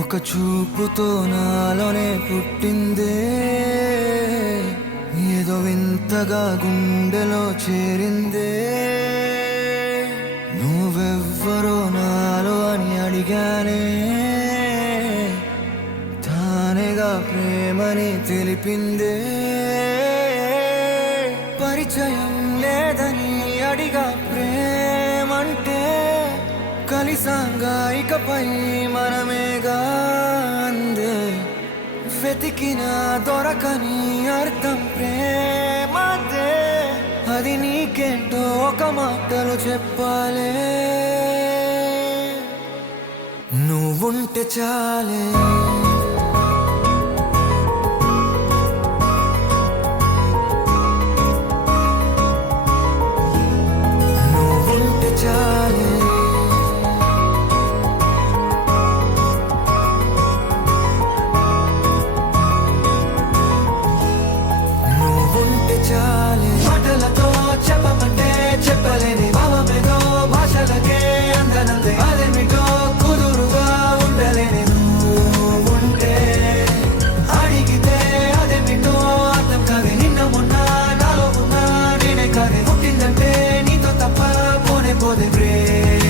ఒక చూపుతో నాలోనే పుట్టిందే, ఏదో వింతగా గుండెలో చేరిందే. నువ్వెవ్వరో నాలో అని అడిగానే, తానేగా ప్రేమని తెలిపిందే. పరిచయం లేదని అడిగా ప్రేమంటే, కలిసాంగా ఇకపై మనమేగా అందే. వెతికిన దొరకని అర్థం ప్రేమదే, అది నీకేంటో ఒక మాటలో చెప్పాలే. నువ్వుంటే చాలే, నువ్వుంటే చాలే, నువ్వుంటే చాలే. మాటలతో చెప్పమంటే చెప్పలేని భావమేదో, భాషలకే అందనందే అదేమిటో కుదురుగా ఉండలేని. నువ్వుంటే అడిగితే అదేమిటో అర్థం కాదే. నిన్న మొన్న నాలో ఉన్నా నేనే కాదే. పుట్టిందంటే నీతో తప్ప పోనే పోదే ప్రేమ.